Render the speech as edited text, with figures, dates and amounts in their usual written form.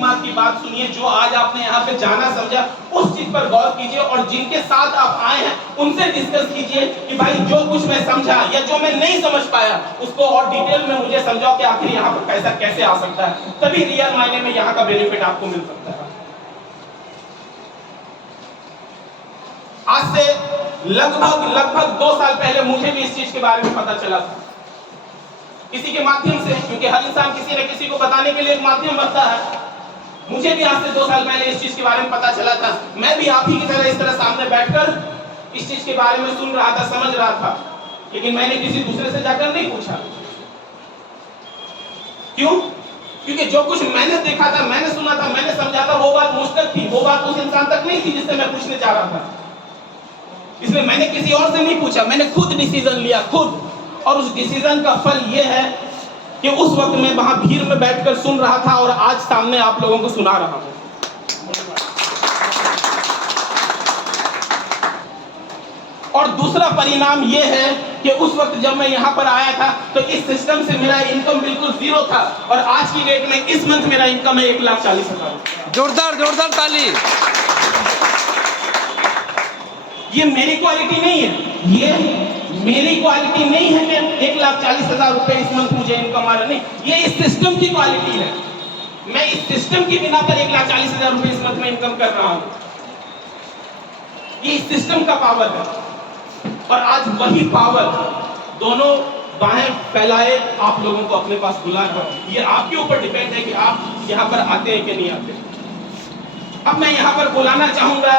दिमाग की बात सुनिए। जो आज आपने यहाँ पे जाना समझा उस चीज पर गौर कीजिए और जिनके साथ आप आए हैं उनसे डिस्कस कीजिए कि भाई जो कुछ मैं समझा या जो मैं नहीं समझ पाया उसको और डिटेल में मुझे समझाओ कि आखिर यहाँ पर पैसा कैसे आ सकता है, तभी रियल मायने में यहाँ का बेनिफिट आपको मिल सकता है। आज से लगभग 2 साल पहले मुझे भी इस चीज के बारे में पता चला था, किसी के माध्यम से, क्योंकि हर इंसान किसी न किसी को बताने के लिए एक माध्यम बनता है। मुझे भी आज से 2 साल पहले इस चीज के बारे में पता चला था। मैं भी आप ही की तरह इस तरह सामने बैठकर इस चीज के बारे में सुन रहा था, समझ रहा था, लेकिन मैंने किसी दूसरे से जाकर नहीं पूछा। क्यों? क्योंकि जो कुछ मैंने देखा था, मैंने सुना था, मैंने समझा था, वो बात मुझ तक थी, वो बात उस इंसान तक नहीं थी जिससे मैं पूछने जा रहा था। इसलिए मैंने किसी और से नहीं पूछा, मैंने खुद डिसीजन लिया, खुद। और उस डिसीजन का फल यह है कि उस वक्त मैं वहां भीड़ में बैठकर सुन रहा था और आज सामने आप लोगों को सुना रहा हूं। और दूसरा परिणाम यह है कि उस वक्त जब मैं यहां पर आया था तो इस सिस्टम से मेरा इनकम बिल्कुल जीरो था और आज की डेट में इस मंथ मेरा इनकम है 1,40,000। जोरदार ताली। ये मेरी क्वालिटी नहीं है, ये मेरी क्वालिटी नहीं है कि 1,40,000 रुपए इस मंथ मुझे इनकम आ रहा, नहीं, ये इस सिस्टम की क्वालिटी है। मैं इस सिस्टम की बिना पर 1,40,000 रुपए इस मंथ में इनकम कर रहा हूं। ये इस सिस्टम का पावर है और आज वही पावर दोनों बाहें फैलाए आप लोगों को अपने पास बुला रहा हूं। ये आपके ऊपर डिपेंड है कि आप यहां पर आते हैं कि नहीं आते। अब मैं यहां पर बुलाना चाहूंगा